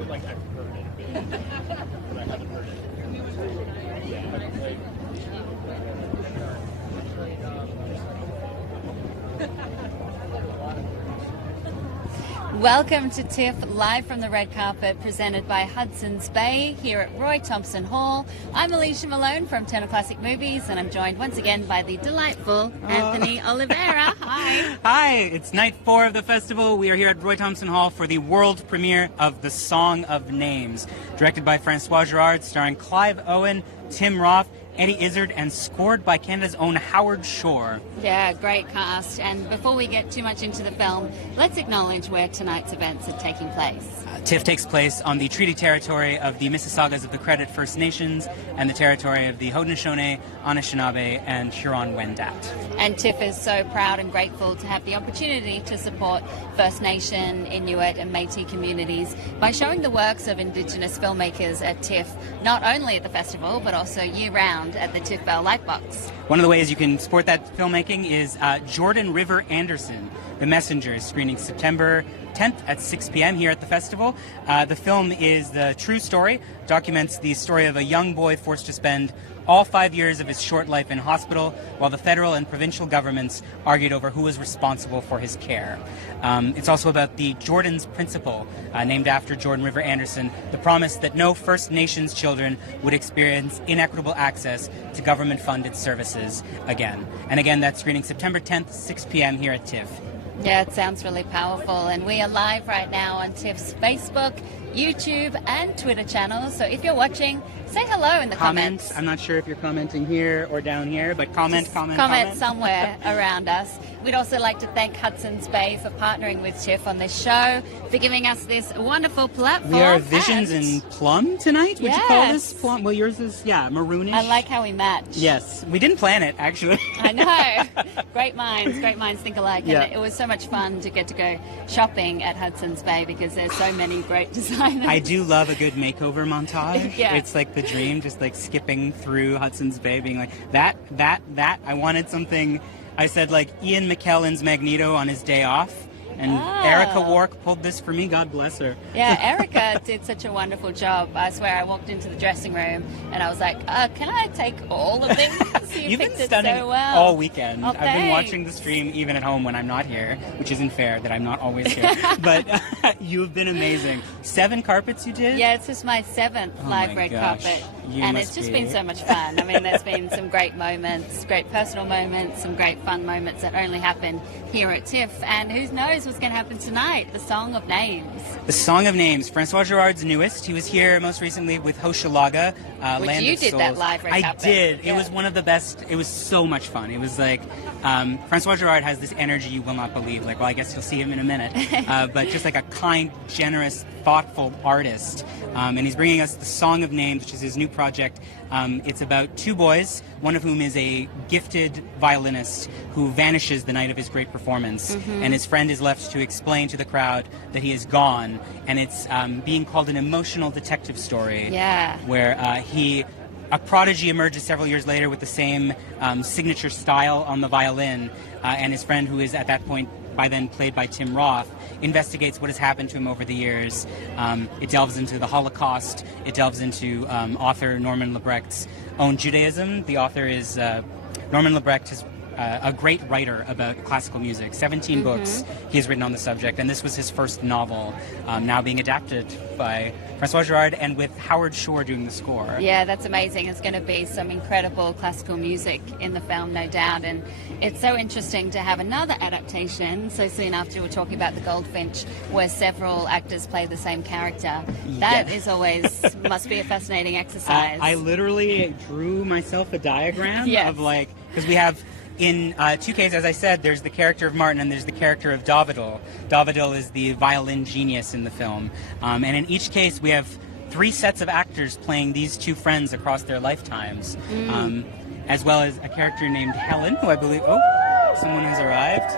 know, like, I've heard it. But I haven't heard it. Yeah. Welcome to TIFF, live from the red carpet, presented by Hudson's Bay here at Roy Thompson Hall. I'm Alicia Malone from Turner Classic Movies, and I'm joined once again by the delightful Anthony Oliveira. Hi. Hi, it's night 4 of the festival. We are here at Roy Thompson Hall for the world premiere of The Song of Names, directed by Francois Gerard, starring Clive Owen, Tim Roth, Eddie Izzard, and scored by Canada's own Howard Shore. Yeah, great cast. And before we get too much into the film, let's acknowledge where tonight's events are taking place. TIFF takes place on the treaty territory of the Mississaugas of the Credit First Nations and the territory of the Haudenosaunee, Anishinaabe, and Huron-Wendat. And TIFF is so proud and grateful to have the opportunity to support First Nation, Inuit, and Métis communities by showing the works of Indigenous filmmakers at TIFF, not only at the festival, but also year-round at the TIFF Bell Lightbox. One of the ways you can support that filmmaking is Jordan River Anderson, The Messenger, is screening September 10th at 6 p.m. here at the festival. The film is the true story, documents the story of a young boy forced to spend all 5 years of his short life in hospital while the federal and provincial governments argued over who was responsible for his care. It's also about the Jordan's Principle, named after Jordan River Anderson, the promise that no First Nations children would experience inequitable access to government-funded services again. And again, that's screening September 10th, 6 p.m. here at TIFF. Yeah, it sounds really powerful. And we are live right now on TIFF's Facebook, YouTube, and Twitter channels. So if you're watching, say hello in the comments. I'm not sure if you're commenting here or down here, but comment somewhere around us. We'd also like to thank Hudson's Bay for partnering with TIFF on this show, for giving us this wonderful platform. We are Visions in Plum tonight? Would you call this plum? Well, yours is, maroonish. I like how we match. Yes. We didn't plan it, actually. I know. Great minds think alike. And it was so much fun to get to go shopping at Hudson's Bay because there's so many great designers. I do love a good makeover montage. Yeah. It's like the dream, just like skipping through Hudson's Bay, being like, that. I wanted something. I said, like, Ian McKellen's Magneto on his day off. And Erica Wark pulled this for me. God bless her. Yeah, Erica did such a wonderful job. I swear, I walked into the dressing room and I was like, can I take all of these? You've been picked stunning it so well. all weekend. Oh, I've been watching the stream even at home when I'm not here, which isn't fair that I'm not always here. But you've been amazing. 7 carpets you did? Yeah, it's just my 7th live red carpet. And it's just been so much fun. I mean, there's been some great moments, great personal moments, some great fun moments that only happened here at TIFF. And who knows what's going to happen tonight? The Song of Names. The Song of Names, Francois Gerard's newest. He was here most recently with Hochelaga, Which Land you of did Souls. that live red carpet. I did. Yeah. It was one of the best. It was so much fun. It was like, Francois Gerard has this energy you will not believe. Like, well, I guess you'll see him in a minute. But just like a kind, generous, thoughtful artist. And he's bringing us The Song of Names, which is his new project. It's about 2 boys, one of whom is a gifted violinist who vanishes the night of his great performance. And his friend is left to explain to the crowd that he is gone. And it's being called an emotional detective story. Yeah. Where a prodigy emerges several years later with the same signature style on the violin. And his friend, who is at that point by then played by Tim Roth, investigates what has happened to him over the years. It delves into the Holocaust. It delves into author Norman Lebrecht's own Judaism. The author is Norman Lebrecht is a great writer about classical music. 17 books he has written on the subject, and this was his first novel, now being adapted by Francois Gerard and with Howard Shore doing the score. Yeah, that's amazing. It's going to be some incredible classical music in the film, no doubt. And it's so interesting to have another adaptation so soon after we're talking about The Goldfinch, where several actors play the same character. That is always, must be a fascinating exercise. I literally drew myself a diagram of like, because we have, in 2 cases, as I said, there's the character of Martin and there's the character of Doyle. Doyle is the violin genius in the film. And in each case, we have 3 sets of actors playing these 2 friends across their lifetimes, as well as a character named Helen, who I believe, someone has arrived.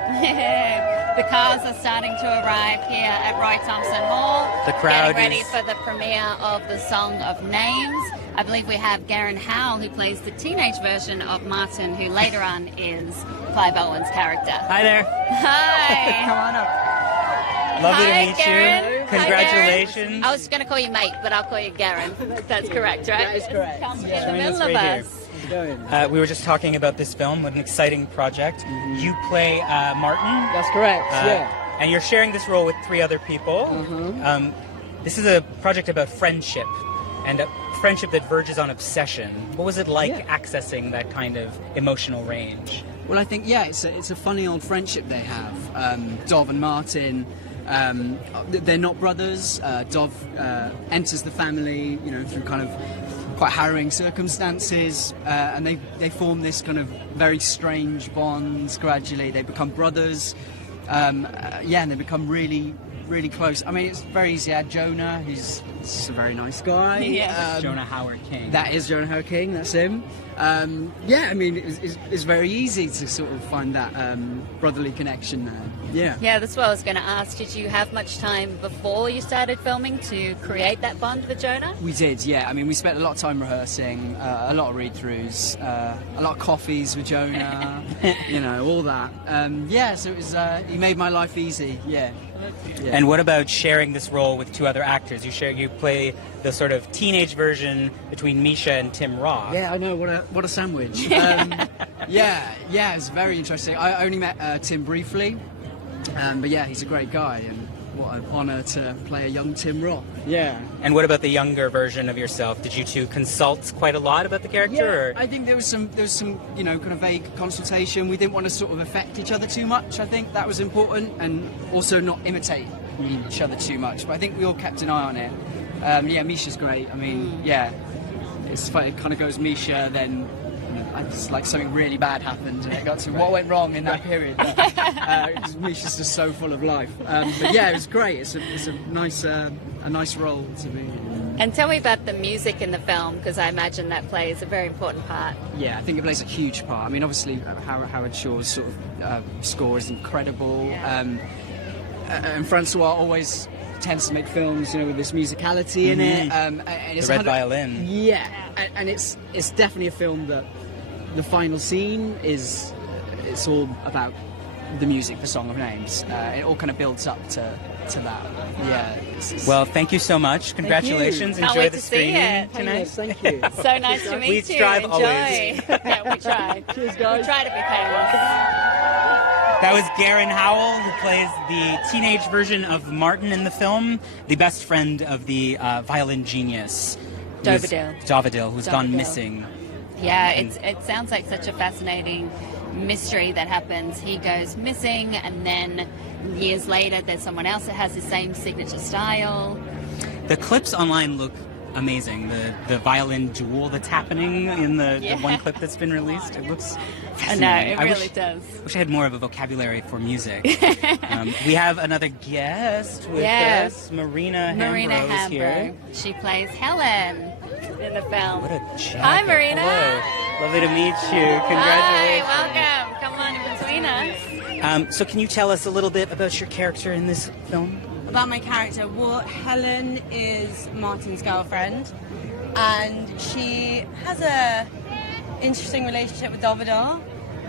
The cars are starting to arrive here at Roy Thompson Hall. The crowd getting ready for the premiere of The Song of Names. I believe we have Garen Howell, who plays the teenage version of Martin, who later on is Clive Owen's character. Hi there. Hi. Come on up. Lovely to meet Garen. you. Congratulations. I was going to call you mate, but I'll call you Garen. That's correct, right? That is correct. Come Yeah. in the Join us middle of right here. us. We were just talking about this film, an exciting project. You play Martin. That's correct. Yeah. And you're sharing this role with 3 other people. This is a project about friendship, and a friendship that verges on obsession. What was it like accessing that kind of emotional range? Well, I think it's a funny old friendship they have. Dov and Martin. They're not brothers. Dov enters the family, through kind of quite harrowing circumstances, and they form this kind of very strange bonds. Gradually, they become brothers. And they become really, really close. I mean, it's very easy. I had Jonah, who's a very nice guy. Jonah Hauer-King. That is Jonah Hauer-King, that's him. I mean, it's very easy to sort of find that brotherly connection there. Yeah. Yeah, that's what I was going to ask. Did you have much time before you started filming to create that bond with Jonah? We did, yeah. I mean, we spent a lot of time rehearsing, a lot of read-throughs, a lot of coffees with Jonah, all that. So it was, he made my life easy, yeah. And what about sharing this role with 2 other actors? You play the sort of teenage version between Misha and Tim Roth. Yeah, I know. What a sandwich. It's very interesting. I only met Tim briefly, but he's a great guy, and what an honour to play a young Tim Roth. Yeah. And what about the younger version of yourself? Did you 2 consult quite a lot about the character? Or? I think there was some kind of vague consultation. We didn't want to sort of affect each other too much. I think that was important, and also not imitate each other too much. But I think we all kept an eye on it. Misha's great. I mean, it's funny. It kind of goes Misha, then it's like something really bad happened, and it got to what went wrong in that period. Because Misha's just so full of life. It was great. It's a nice role to be. And tell me about the music in the film, because I imagine that plays a very important part. Yeah, I think it plays a huge part. I mean, obviously, Howard Shore's sort of score is incredible. And Francois always tends to make films, with this musicality in it. And it's the red violin. Yeah, and it's definitely a film that the final scene it's all about the music, the Song of Names. It all kind of builds up to that. Yeah. Well, thank you so much. Congratulations. Can't Enjoy wait the to see screening it. tonight. Yes, thank you. So nice to meet We you. strive Enjoy. always. Yeah, we try. Cheers, guys. We try to be painless. That was Garen Howell, who plays the teenage version of Martin in the film, the best friend of the violin genius. Doyle. Who's gone missing. Yeah, it sounds like such a fascinating mystery that happens. He goes missing, and then years later there's someone else that has the same signature style. The clips online look amazing. The violin duel that's happening in the one clip that's been released. It looks fascinating. I know, it really does. Wish I had more of a vocabulary for music. We have another guest with us, Marina Hambro is here. She plays Helen in the film. What a chat. Hi, Marina. Hello. Lovely to meet you. Congratulations. Hi, welcome. Come on in between us. So can you tell us a little bit about your character in this film? About my character, well, Helen is Martin's girlfriend, and she has a interesting relationship with Doyle,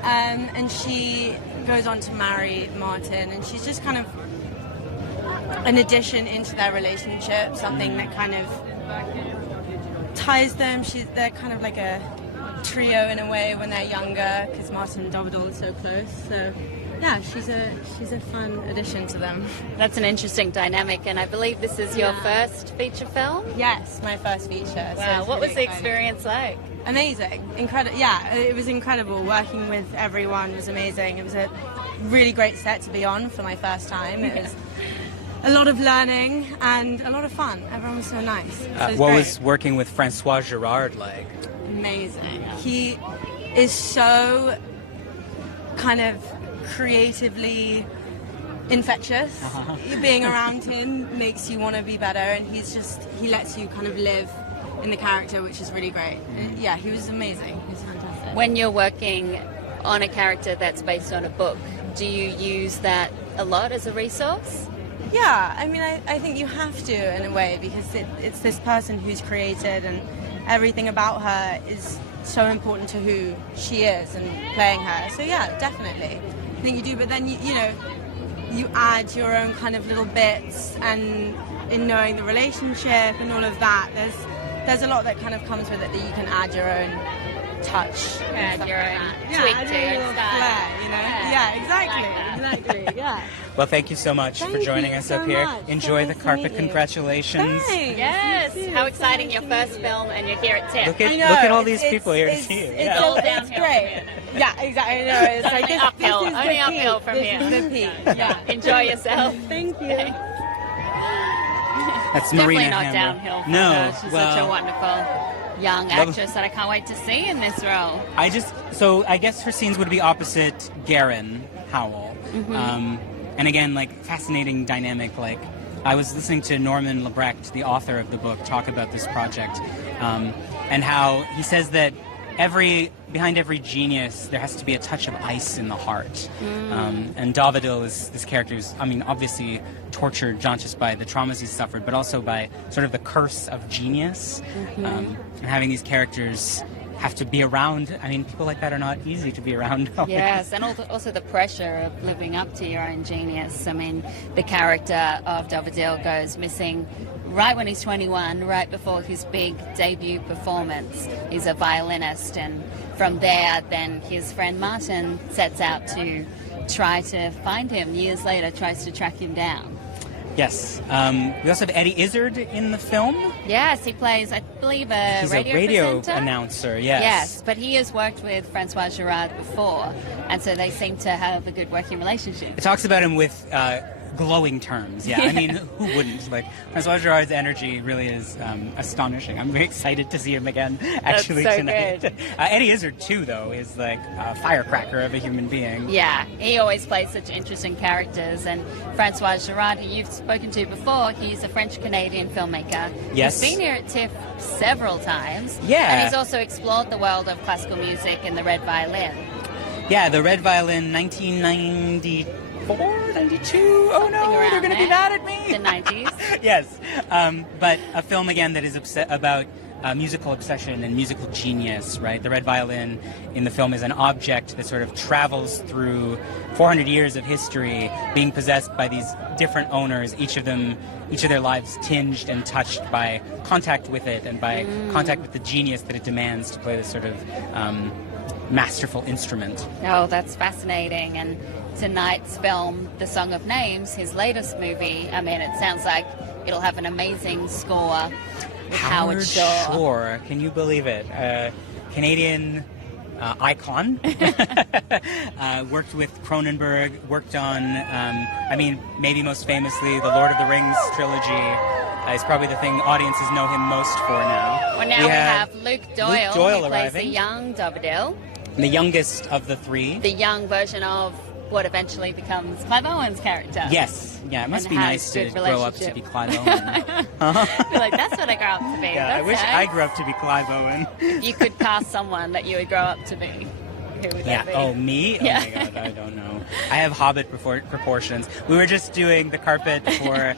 and she goes on to marry Martin, and she's just kind of an addition into their relationship, something that kind of ties them. They're kind of like a trio in a way when they're younger, because Martin and Doyle are so close. So yeah, she's a fun addition to them. That's an interesting dynamic, and I believe this is your first feature film? Yes, my first feature. Wow, So what was the really exciting. experience like? Amazing, incredible. Yeah, it was incredible. Working with everyone was amazing. It was a really great set to be on for my first time. It was a lot of learning and a lot of fun. Everyone was so nice. So it was What great. was working with Francois Gerard like? Amazing. He is so kind of creatively infectious. Being around him makes you want to be better, and he lets you kind of live in the character, which is really great. Yeah, he was amazing. He was fantastic. When you're working on a character that's based on a book, do you use that a lot as a resource? Yeah, I mean, I think you have to in a way, because it's this person who's created, and everything about her is so important to who she is and playing her. So yeah, definitely. I think you do, but then you add your own kind of little bits, and in knowing the relationship and all of that. There's a lot that kind of comes with it that you can add your own touch, Add your own yeah, tweak add to your it, little style. flair, you know? Yeah, exactly. Yeah. Well, thank you so much for Thank joining you us so up here. much. Enjoy So the nice to carpet. meet you. Congratulations. Thanks. Yes, You too. how It's so exciting, nice your to first meet film and you're here at TIFF. Look at I know, look at all it's- these people here to it's- see you. It's, Yeah. all it's downhill great. from Yeah, exactly. I know. It's like Only this, uphill, this is only the uphill peak. from this here. is the peak. Yeah. Enjoy yourself. Thank you. That's Definitely Marina not Handley. downhill from No, her. She's well, such a wonderful young actress that I can't wait to see in this role. I guess her scenes would be opposite Garen, Howell. Mm-hmm. And again, like, fascinating dynamic. Like, I was listening to Norman Lebrecht, the author of the book, talk about this project, and how he says that behind every genius, there has to be a touch of ice in the heart. And Davidil is this character who's, I mean, obviously tortured not just by the traumas he's suffered, but also by sort of the curse of genius. And having these characters have to be around. I mean, people like that are not easy to be around. Yes, and also the pressure of living up to your own genius. I mean, the character of Davidil goes missing right when he's 21, right before his big debut performance. He's a violinist, and from there, then his friend Martin sets out to try to find him. Years later, tries to track him down. Yes. We also have Eddie Izzard in the film. Yes, he plays, I believe, He's a radio presenter. announcer, yes. Yes, but he has worked with Francois Gerard before, and so they seem to have a good working relationship. It talks about him with glowing terms. Yeah, I mean, who wouldn't? Like, Francois Gerard's energy really is astonishing. I'm very excited to see him again, actually, so tonight. good. Eddie Izzard, too, though, is like a firecracker of a human being. Yeah, he always plays such interesting characters, and Francois Gerard, who you've spoken to before, he's a French-Canadian filmmaker. Yes. He's been here at TIFF several times. Yeah. And he's also explored the world of classical music and the red violin. Yeah, the Red Violin, 1994, 92? Oh no, Something around they're going to be there. mad at me. The 90s. Yes, but a film again that is about musical obsession and musical genius, right? The red violin in the film is an object that sort of travels through 400 years of history, being possessed by these different owners, each of their lives tinged and touched by contact with it and by contact with the genius that it demands to play this sort of masterful instrument. Oh, that's fascinating. And tonight's film, The Song of Names, his latest movie, I mean, it sounds like it'll have an amazing score with Howard Shaw. Shore, can you believe it? Canadian icon. Worked with Cronenberg, worked on, I mean, maybe most famously, the Lord of the Rings trilogy. Is probably the thing audiences know him most for now. Well, now we have Luke Doyle, Doyle who plays the arriving. young Davidil, The youngest of the three. the young version of what eventually becomes Clive Owen's character. Yes. Yeah, it must And be has nice to good grow up to relationship. be Clive Owen. I feel like that's what I grew up to be. Yeah, I That's wish nice. I grew up to be Clive Owen. If you could cast someone that you would grow up to be, who would Yeah. that be? Oh, me? Oh Yeah. my God, I don't know. I have Hobbit proportions. We were just doing the carpet for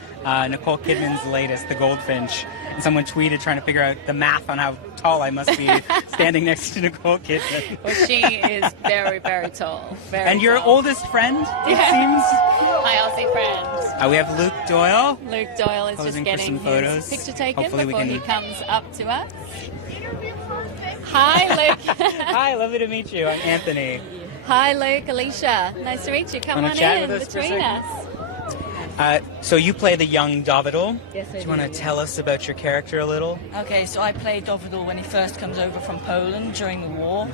Nicole Kidman's latest, The Goldfinch, and someone tweeted trying to figure out the math on how tall I must be standing next to Nicole Kidman. Well, she is very, very tall. Very And your tall. oldest friend, it seems. My Aussie friend. We have Luke Doyle. Luke Doyle is Posing just for getting some photos. his picture taken Hopefully we before can- he comes up to us. Hi, Luke. Hi, lovely to meet you. I'm Anthony. Hi, Luke. Alicia. Nice to meet you. Come Wanna on chat in with us for a between second? us. So you play the young Davidil. Yes, I Do you want to do. tell us about your character a little? Okay, so I play Dovidal when he first comes over from Poland during the war,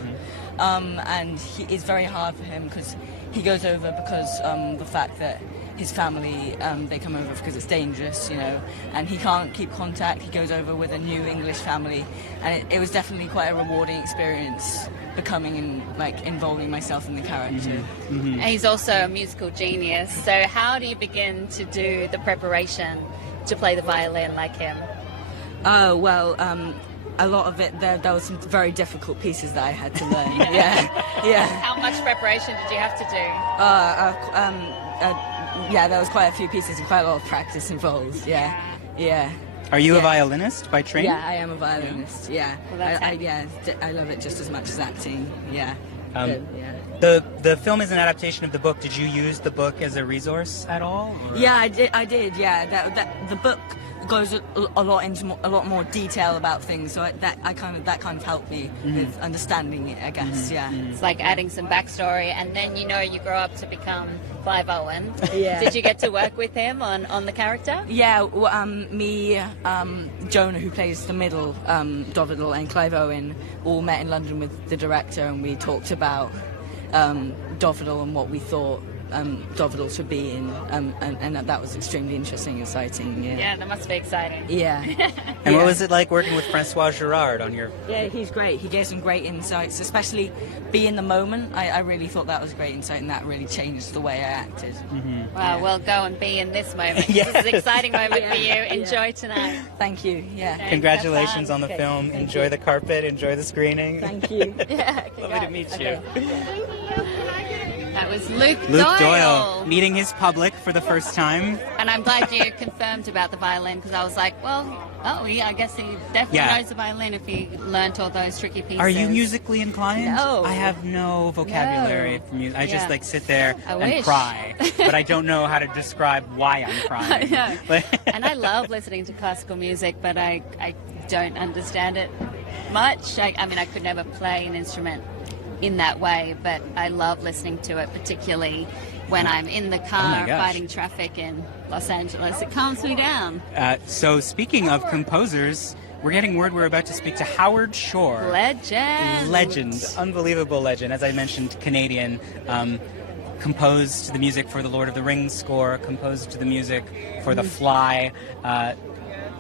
and it's very hard for him because he goes over because the fact that his family they come over because it's dangerous, you know, and he can't keep contact. He goes over with a new English family, and it was definitely quite a rewarding experience becoming and involving myself in the character. And he's also a musical genius. So how do you begin to do the preparation to play the violin like him? Oh, well, a lot of it, there was some very difficult pieces that I had to learn. Yeah. How much preparation did you have to do? Yeah, there was quite a few pieces and quite a lot of practice involved. Yeah. Are you a Yeah. violinist by training? Yeah, I am a violinist. Yeah. Well, that's I love it just as much as acting. Yeah. Um, Yeah. The the film is an adaptation of the book. Did you use the book as a resource at all? Or? Yeah, I did. Yeah, the book goes a lot into a lot more detail about things, so that kind of helped me with understanding it, I guess. Yeah. It's like adding some backstory, and then you grow up to become Clive Owen. Yeah. Did you get to work with him on the character? Yeah, me, Jonah, who plays the middle, Doyle, and Clive Owen all met in London with the director, and we talked about Doyle and what we thought Doyle should be in, and that was extremely interesting, exciting. Yeah, that must be exciting. Yeah. And what was it like working with Francois Gerard on your... Yeah, he's great. He gave some great insights, especially be in the moment. I really thought that was great insight, and that really changed the way I acted. Wow, well, go and be in this moment. Yes. This is an exciting moment for you. Enjoy tonight. Thank you. Yeah. Congratulations Have on the Okay, film. thank Enjoy you. the carpet. Enjoy the screening. Thank you. Yeah, Lovely to meet you. That was Luke Doyle meeting his public for the first time. And I'm glad you confirmed about the violin, because I was like, I guess he definitely knows the violin if he learnt all those tricky pieces. Are you musically inclined? No. I have no vocabulary for music. I just Yeah. sit there I and wish. cry, but I don't know how to describe why I'm crying. Yeah. But- And I love listening to classical music, but I don't understand it much. I mean, I could never play an instrument in that way, but I love listening to it, particularly when I'm in the car gosh. fighting traffic in Los Angeles. It calms me down. So speaking of composers, we're getting word we're about to speak to Howard Shore. Legend, unbelievable legend. As I mentioned, Canadian. Composed the music for the Lord of the Rings score, composed the music for The Fly,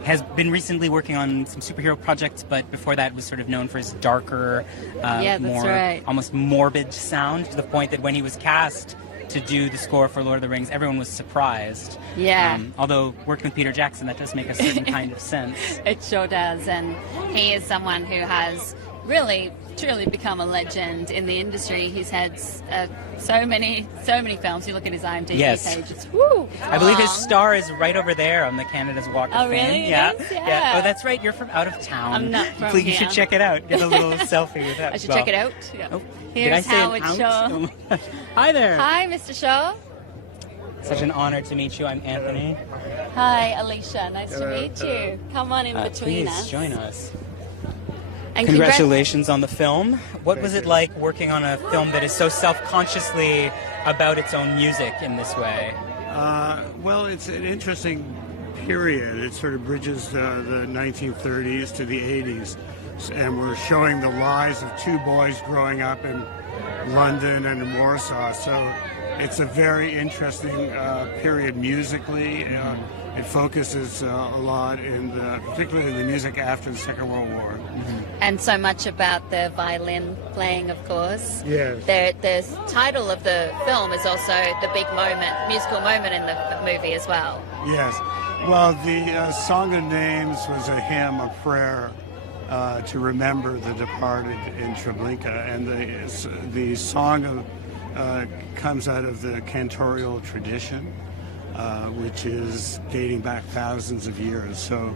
has been recently working on some superhero projects, but before that was sort of known for his darker, Yeah, that's more right. almost morbid sound, to the point that when he was cast to do the score for Lord of the Rings, everyone was surprised. Yeah. Although working with Peter Jackson, that does make a certain kind of sense. It sure does, and he is someone who has really, truly become a legend in the industry. He's had so many films. You look at his IMDb Yes. page, it's woo. I believe his long. star is right over there on the Canada's Walk of Oh, Fame. really? It Yeah. is? Yeah. Oh, that's right. You're from out of town. I'm not from Please, you should here. check it out. Get a little selfie with that. I should check it out. Yeah. Oh, did I Here's say an Howard ounce? Shaw. Oh my gosh. Hi there. Hi, Mr. Shaw. Such an honor to meet you. I'm Anthony. Hi, Alicia. Nice to meet you. Come on in between Please us. join us. And Congratulations on the film. What was it like working on a film that is so self-consciously about its own music in this way? Well, it's an interesting period. It sort of bridges the 1930s to the 80s. And we're showing the lives of two boys growing up in London and in Warsaw. So it's a very interesting period musically. It focuses a lot particularly in the music after the Second World War. And so much about the violin playing, of course. Yes. The title of the film is also the big musical moment in the movie as well. Yes. Well, the Song of Names was a hymn, a prayer to remember the departed in Treblinka, and the song comes out of the cantorial tradition, which is dating back thousands of years. So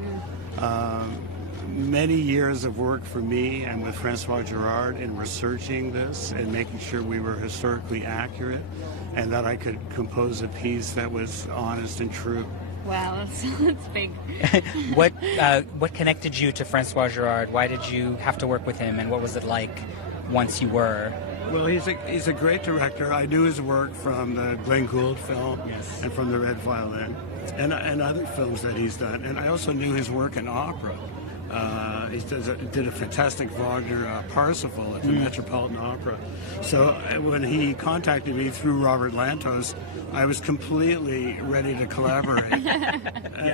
many years of work for me and with Francois Gerard in researching this and making sure we were historically accurate and that I could compose a piece that was honest and true. Wow, that's big. What connected you to Francois Gerard? Why did you have to work with him, and what was it like once you were? Well, he's a great director. I knew his work from the Glenn Gould film and from the Red Violin and other films that he's done. And I also knew his work in opera. He did a fantastic Wagner Parsifal at the Metropolitan Opera. So when he contacted me through Robert Lantos, I was completely ready to collaborate.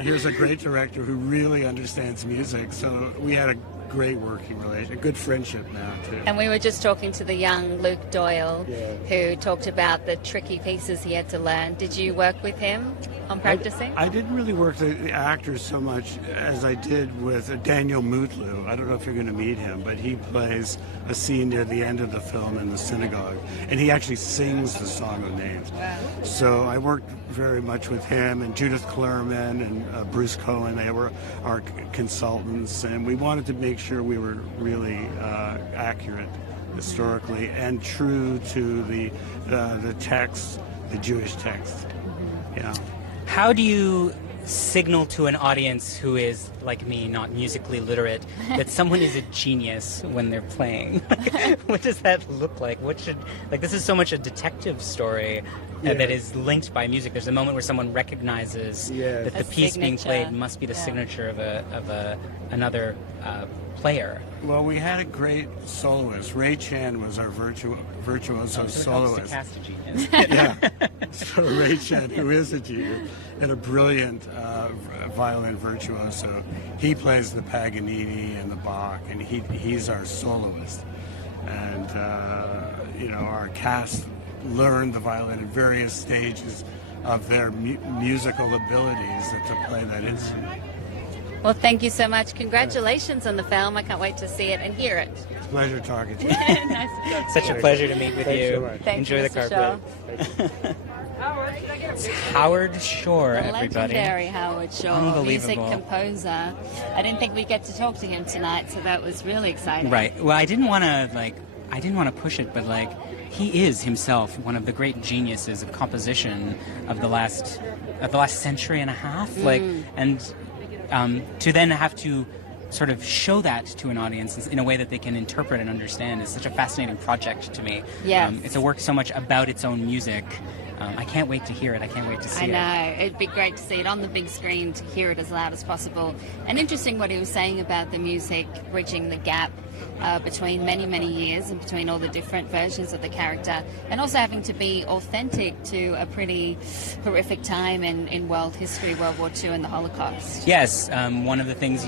Here's a great director who really understands music. So we had a great working relationship, a good friendship now too. And we were just talking to the young Luke Doyle, who talked about the tricky pieces he had to learn. Did you work with him on practicing? I didn't really work the actors so much as I did with Daniel Mutlu. I don't know if you're going to meet him, but he plays a scene near the end of the film in the synagogue, and he actually sings the Song of Names. Wow. So I worked very much with him and Judith Klerman and Bruce Cohen. They were our consultants, and we wanted to make sure we were really accurate historically, and true to the text, the Jewish text. Yeah. How do you signal to an audience who is, like me, not musically literate, that someone is a genius when they're playing? What does that look like? This is so much a detective story that is linked by music. There's a moment where someone recognizes that the piece being played must be the signature of another player. Well, we had a great soloist. Ray Chan was our virtuoso soloist. To cast a genius. Yeah. So Ray Chan, who is a genius and a brilliant violin virtuoso, he plays the Paganini and the Bach, and he's our soloist. And our cast learned the violin at various stages of their musical abilities to play that instrument. Well, thank you so much. Congratulations on the film. I can't wait to see it and hear it. Pleasure talking to you. Nice to talk to Such a pleasure to meet with you. So much. Thank Enjoy you, the Mr. carpet. It's Howard Shore, The everybody. legendary Howard Shore, music Unbelievable. composer. I didn't think we'd get to talk to him tonight, so that was really exciting. Right. Well, I didn't want to push it, but he is himself one of the great geniuses of composition of the last century and a half. To then have to sort of show that to an audience in a way that they can interpret and understand is such a fascinating project to me. Yes. It's a work so much about its own music. I can't wait to hear it. I can't wait to see it. I know. It'd be great to see it on the big screen, to hear it as loud as possible. And interesting what he was saying about the music bridging the gap between many, many years and between all the different versions of the character, and also having to be authentic to a pretty horrific time in world history, World War II and the Holocaust. Yes, one of the things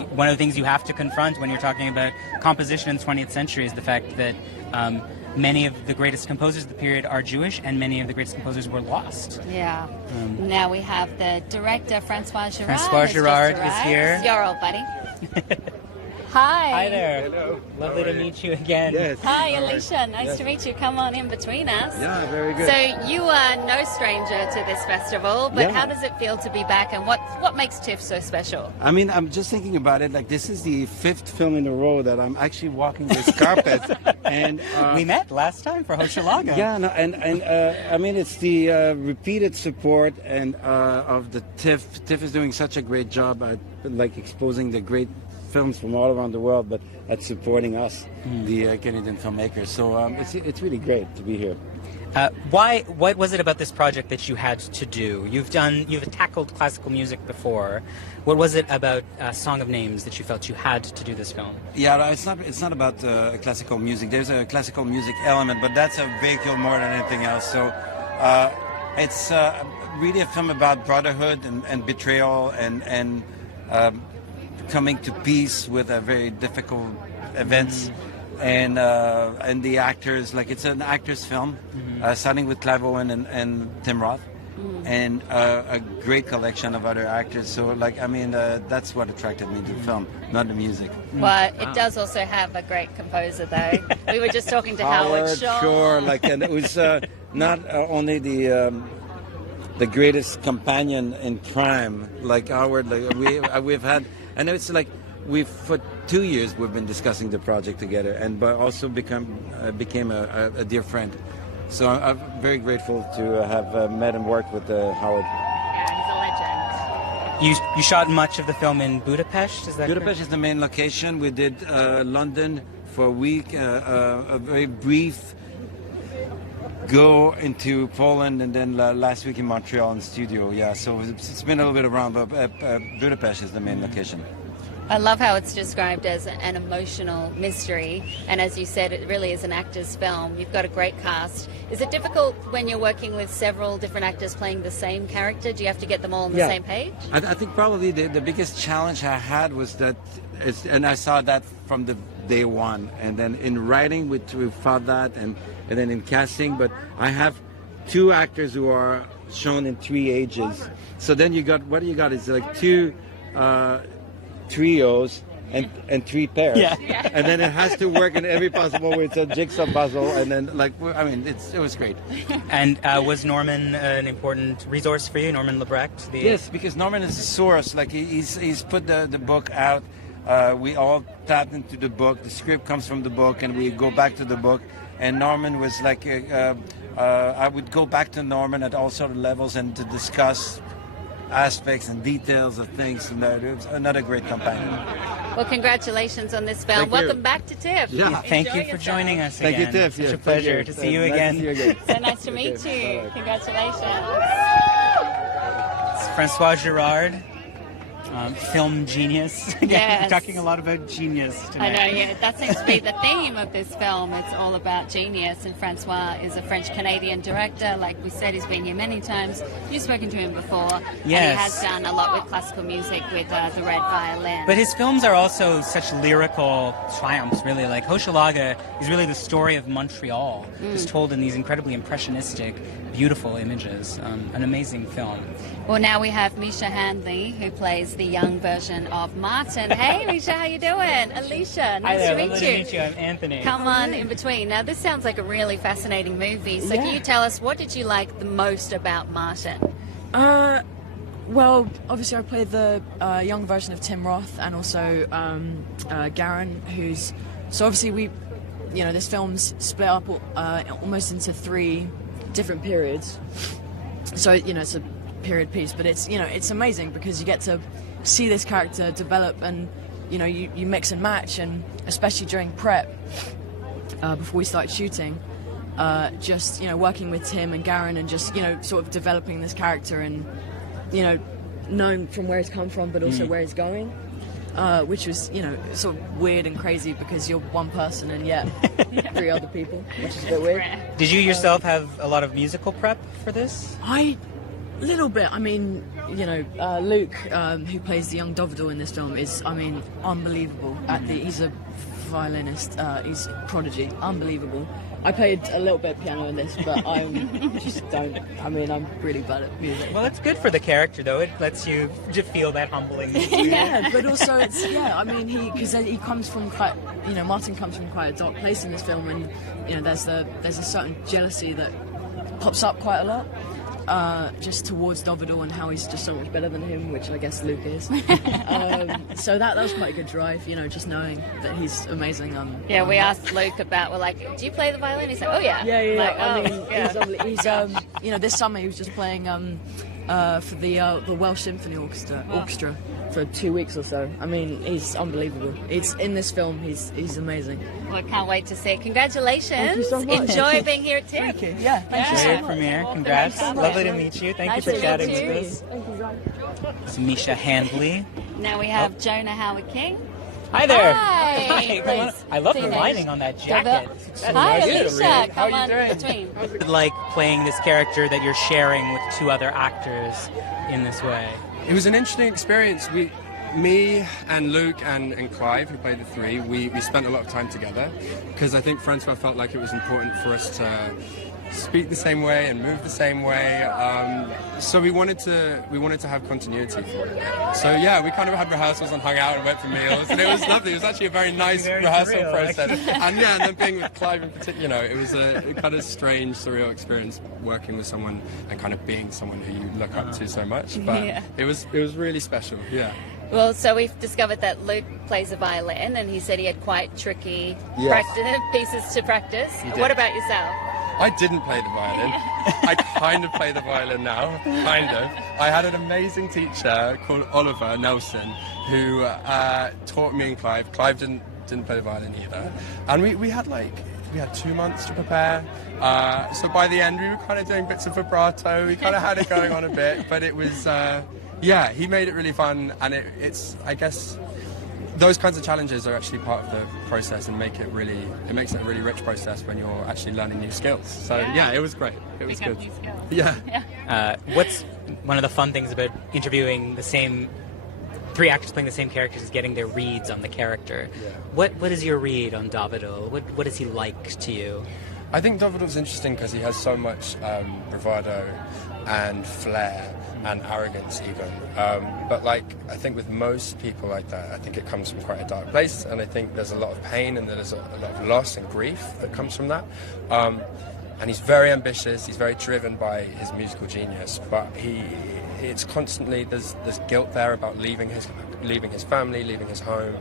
you have to confront when you're talking about composition in the 20th century is the fact that many of the greatest composers of the period are Jewish, and many of the greatest composers were lost. Yeah. Now we have the director, Francois Gerard. Francois Gerard is here. Your old buddy. Hi. Hi there. Hello. Lovely to meet you again. Yes. Hi, Alicia. Nice to meet you. Come on in between us. Yeah, very good. So you are no stranger to this festival, but how does it feel to be back, and what makes TIFF so special? I mean, I'm just thinking about it. Like, this is the 5th film in a row that I'm actually walking this carpet. And we met last time for Hochelaga. Yeah, no, and I mean, it's the repeated support and of the TIFF. TIFF is doing such a great job at exposing the great films from all around the world, but at supporting us, the Canadian filmmakers. So it's really great to be here. What was it about this project that you had to do? You've tackled classical music before. What was it about Song of Names that you felt you had to do this film? Yeah, it's not about classical music. There's a classical music element, but that's a vehicle more than anything else. So it's really a film about brotherhood and betrayal and coming to peace with a very difficult events. And the actors, it's an actors film, starting with Clive Owen and Tim Roth, and a great collection of other actors. So, that's what attracted me to the film, not the music. Well, it does also have a great composer, though. We were just talking to Howard Shore. Sure, and it was not only the greatest companion in crime, like Howard. We've had, and it's for 2 years we've been discussing the project together, but also became a dear friend. So I'm very grateful to have met and worked with Howard. Yeah, he's a legend. You shot much of the film in Budapest, is that Budapest correct? is the main location. We did London for a week, a very brief go into Poland, and then last week in Montreal in studio. Yeah, so it's been a little bit around, but Budapest is the main location. I love how it's described as an emotional mystery, and as you said, it really is an actor's film. You've got a great cast. Is it difficult when you're working with several different actors playing the same character? Do you have to get them all on the same page? I think probably the biggest challenge I had was that, and I saw that from the day one, and then in writing we found that, and then in casting, but I have 2 actors who are shown in 3 ages. So then you got is 2 trios and 3 pairs, and then it has to work in every possible way. It's a jigsaw puzzle, and then it was great. And was Norman an important resource for you, Norman Lebrecht? Yes, because Norman is a source. He's put the book out We all tapped into the book. The script comes from the book, and we go back to the book. And Norman was like, I would go back to Norman at all sort of levels and to discuss aspects and details of things. And it was another great companion. Well, congratulations on this film. Welcome back to TIFF. Yeah, thank you for joining us again. Thank you, Tiff. Such a pleasure to see you again. So nice to meet you. Congratulations. It's Francois Gerard, film genius. Yes. We're talking a lot about genius I tonight. know, yeah. That seems to be the theme of this film. It's all about genius. And Francois is a French-Canadian director. Like we said, he's been here many times. You've spoken to him before. Yes. And he has done a lot with classical music with the Red Violin. But his films are also such lyrical triumphs, really. Like Hochelaga is really the story of Montreal, just told in these incredibly impressionistic, beautiful images. An amazing film. Well, now we have Misha Handley, who plays the young version of Martin. Hey, Misha, how you doing? Alicia, nice to meet Lovely you. to meet you. I'm Anthony. Come on in between. Now, this sounds like a really fascinating movie. So can you tell us, what did you like the most about Martin? Well, obviously I played the young version of Tim Roth, and also Garen, who's... So obviously this film's split up almost into 3 different periods. So, it's a period piece, but it's amazing because you get to see this character develop, and you mix and match, and especially during prep before we started shooting, just working with Tim and Garen, and just sort of developing this character, and knowing from where he's come from but also where he's going, which was sort of weird and crazy because you're one person and yet 3 other people, which is a bit weird. Did you yourself have a lot of musical prep for this? Little bit. I mean, Luke, who plays the young Dovidor in this film, is, unbelievable. He's a violinist. He's a prodigy. Unbelievable. I played a little bit of piano in this, but I'm really bad at music. Well, it's good for the character, though. It lets you just feel that humbling. Yeah, but also because he comes from quite, Martin comes from quite a dark place in this film, and there's a certain jealousy that pops up quite a lot. Just towards Dovidor and how he's just so much better than him, which I guess Luke is. So that was quite a good drive, just knowing that he's amazing. We asked Luke about, we're like, do you play the violin? He said, oh yeah. Yeah. He's this summer he was just playing for the Welsh Symphony Orchestra for 2 weeks or so. He's unbelievable. It's in this film. He's amazing. Well, I can't wait to see it. Congratulations. Thank you so much. Enjoy being here at TIFF. Thank you. Yeah, thank you so Great much. premiere. Congrats. Lovely to meet you. Thank Nice you to for chatting meet with you. us. It's Misha Handley. Now we have Jonah Hauer-King. Hi there. Hi. Come on. I love the Teenage lining on that jacket. Hi, Good. Alicia. How Come are on you doing? between. Like playing this character that you're sharing with 2 other actors in this way. It was an interesting experience. Me and Luke and Clive, who played the 3, we spent a lot of time together because I think Francois felt like it was important for us to speak the same way and move the same way. So we wanted to have continuity for it. So yeah, we kind of had rehearsals and hung out and went for meals, and it was lovely. It was actually a very nice rehearsal surreal, process. And then being with Clive in particular, it was a kind of strange, surreal experience working with someone and kind of being someone who you look up to so much. But it was really special. Yeah. Well, so we've discovered that Luke plays a violin, and he said he had quite tricky pieces to practice. What about yourself? I didn't play the violin. I kind of play the violin now, kind of. I had an amazing teacher called Oliver Nelson who taught me and Clive. Clive didn't play the violin either. And we had 2 months to prepare. So by the end we were kind of doing bits of vibrato. We kind of had it going on a bit, but it was, he made it really fun, and it's, I guess, those kinds of challenges are actually part of the process and makes it a really rich process when you're actually learning new skills. So yeah, it was great. It was good. Yeah. What's one of the fun things about interviewing the same 3 actors playing the same characters is getting their reads on the character. Yeah. What is your read on Dovidor? What is he like to you? I think Dovidor's interesting because he has so much bravado and flair and arrogance even. But I think with most people like that, I think it comes from quite a dark place, and I think there's a lot of pain and there's a lot of loss and grief that comes from that. And he's very ambitious, he's very driven by his musical genius, but it's constantly, there's guilt there about leaving his leaving his family, leaving his home.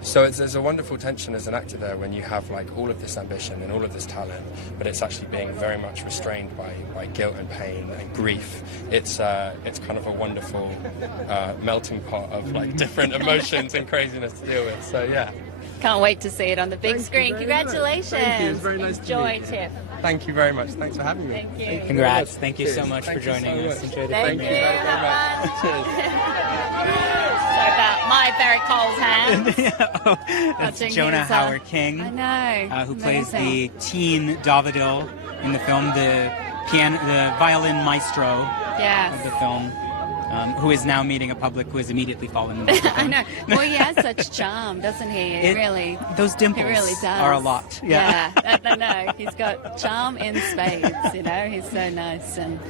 So there's a wonderful tension as an actor there when you have like all of this ambition and all of this talent, but it's actually being very much restrained by guilt and pain and grief. It's kind of a wonderful melting pot of like different emotions and craziness to deal with. So yeah. Can't wait to see it on the big screen. Congratulations. Thank you. It's very nice Enjoy to meet you. TIFF. Thank you very much. Thanks for having me. Thank you. Congrats. Thank you so Cheers. much Thank for you joining so us. much. Enjoy the Thank premiere. you. Very much. Cheers. So about my very cold hands. That's Watching Jonah his, Hauer-King, I know. who plays Amazing. the teen Doyle in the film, the violin maestro Yes. of the film, who is now meeting a public who has immediately fallen in love with I him. know. Well, he has such charm, doesn't he? Really. Those dimples He really does. are a lot. Yeah. I know. He's got charm in spades, you know. He's so nice. And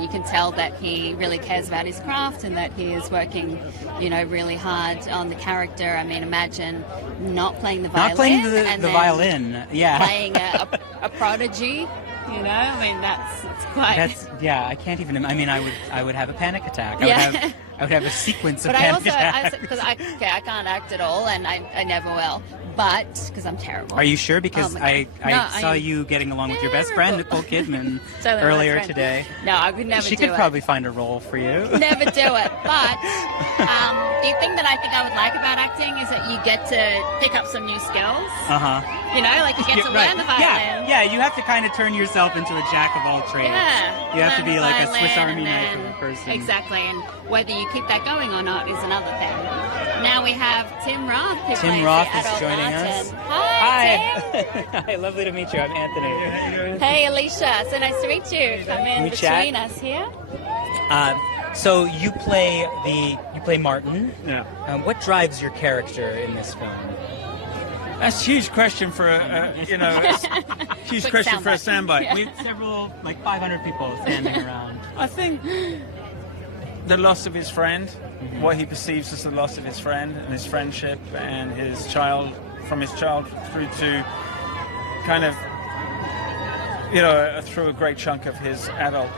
you can tell that he really cares about his craft and that he is working, you know, really hard on the character. I mean, imagine not playing the violin. Not playing and the then violin, yeah. Playing a prodigy, you know. I mean, it's quite... I can't even. I mean, I would have a panic attack. Yeah. I would have a sequence of But I panic also, attacks. because I can't act at all, and I never will. But because I'm terrible. Are you sure? Because Oh my God. No, I saw you getting along with your best friend Nicole Kidman Totally earlier my friend. today. No, I would never She do could it. probably find a role for you. Never do it. But the thing that I would like about acting is that you get to pick up some new skills. You know, like you get to learn the violin. Yeah, you have to kind of turn yourself into a jack of all trades. Yeah. You have to learn be the like a violin Swiss Army and knife then- of a person. Exactly, and whether you keep that going or not is another thing. Now we have Tim Roth. Who Tim plays Roth the is adult joining Martin. us. Hi, Tim. Hi, lovely to meet you. I'm Anthony. Hey, Alicia. So nice to meet you. Come in we between chat? us here. So you play Martin. Yeah. What drives your character in this film? That's a huge question for a huge Quick question for a soundbite. soundbite. We have several, like 500 people standing around. I think the loss of his friend, what he perceives as the loss of his friend and his friendship and his child, from his child through to kind of, through a great chunk of his adult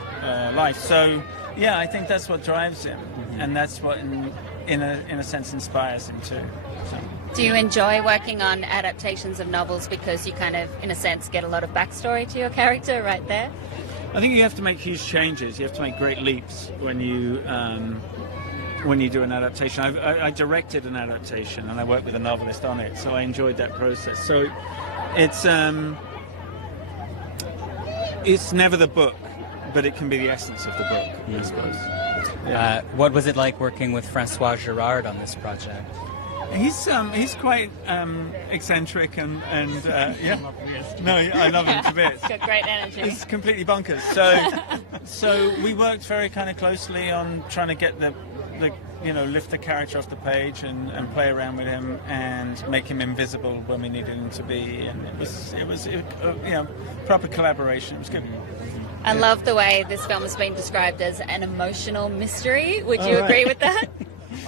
life. So, yeah, I think that's what drives him, and that's what, in a sense, inspires him too. So. Do you enjoy working on adaptations of novels because you kind of, in a sense, get a lot of backstory to your character right there? I think you have to make huge changes. You have to make great leaps when you do an adaptation. I directed an adaptation and I worked with a novelist on it, so I enjoyed that process. So it's never the book, but it can be the essence of the book, I suppose. Yeah. What was it like working with Francois Gerard on this project? He's quite eccentric and yeah. No, I love him to bits. He's got great energy. He's completely bonkers. So we worked very kind of closely on trying to get the lift the character off the page and play around with him and make him invisible when we needed him to be. And it was proper collaboration. It was good. I love the way this film has been described as an emotional mystery. Would you agree with that?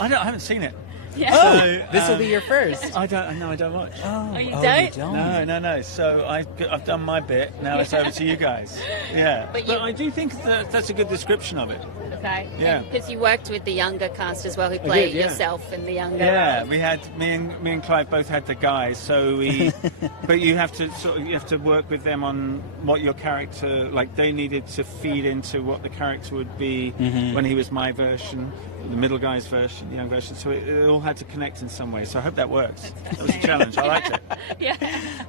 I haven't seen it. Yeah. Oh, this will be your first. I don't watch. Oh, you don't? No. So I've done my bit. Now it's over to you guys. Yeah. But I do think that's a good description of it. Okay. Yeah. Because you worked with the younger cast as well, who play did, yeah. yourself and the younger. Yeah, we had me and Clive both had the guys. So but you have to work with them on what your character, like they needed to feed into what the character would be when he was my version, the middle guy's version, the young version. So it all had to connect in some way. So I hope that works. That was a challenge. I liked it. Yeah.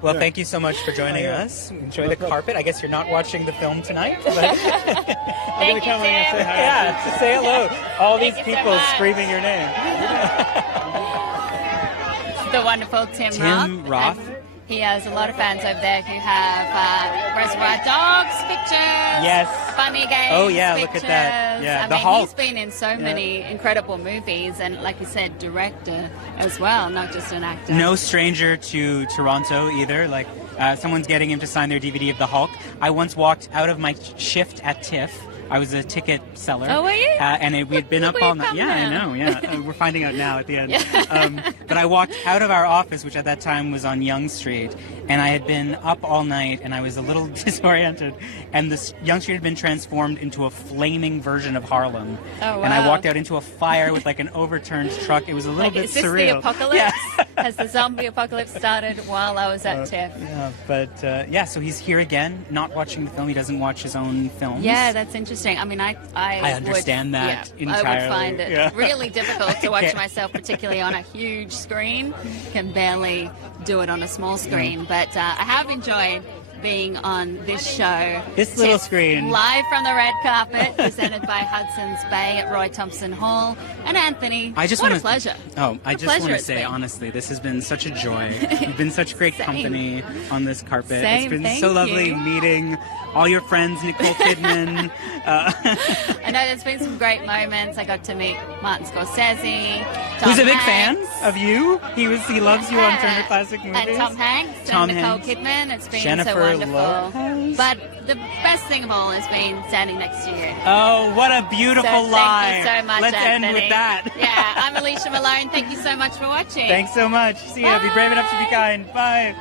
Well, thank you so much for joining us. Enjoy the carpet. I guess you're not watching the film tonight. But Thank you, Tim. yeah, just say hello. All these Thank you so people much. screaming your name. The wonderful Tim Roth. Roth. And he has a lot of fans over there who have Reservoir Dogs pictures. Yes. Funny Games. Oh, yeah, look at pictures. that. Yeah, I the mean, Hulk. he's been in so many incredible movies, and like you said, director as well, not just an actor. No stranger to Toronto either. Like someone's getting him to sign their DVD of the Hulk. I once walked out of my shift at TIFF. I was a ticket seller. Oh, were you? And we had been up Where all you night. from Yeah, I now? know. Yeah, we're finding out now at the end. But I walked out of our office, which at that time was on Yonge Street, and I had been up all night, and I was a little disoriented. And this Yonge Street had been transformed into a flaming version of Harlem. Oh, wow. And I walked out into a fire with like an overturned truck. It was a little bit is this surreal. the apocalypse? Yeah. Has the zombie apocalypse started while I was at TIFF? Yeah, but yeah, so he's here again, not watching the film. He doesn't watch his own films. Yeah, that's interesting. I mean, I understand would, that I entirely. would find it Yeah. really difficult to watch Okay. myself, particularly on a huge screen. Can barely do it on a small screen, but I have enjoyed being on this show. This little TIFF, screen. Live from the red carpet, presented by Hudson's Bay at Roy Thompson Hall. And Anthony, I just what wanna, a pleasure. Oh, I What a just want pleasure to it's say, been. honestly, this has been such a joy. You've been such great Same. company on this carpet. Same, It's been thank so lovely you. meeting all your friends, Nicole Kidman. I know there's been some great moments. I got to meet Martin Scorsese, Tom Who's a big Hanks. fan of you. He loves you on Turner Classic Movies. And Tom Hanks Tom and Nicole Hanks. Kidman. It's been Jennifer so wonderful. Lopez. But the best thing of all has been standing next to you. Oh, what a beautiful So line. thank you so much, Let's Anthony. end with that. Yeah, I'm Alicia Malone. Thank you so much for watching. Thanks so much. See ya. Be brave enough to be kind. Bye.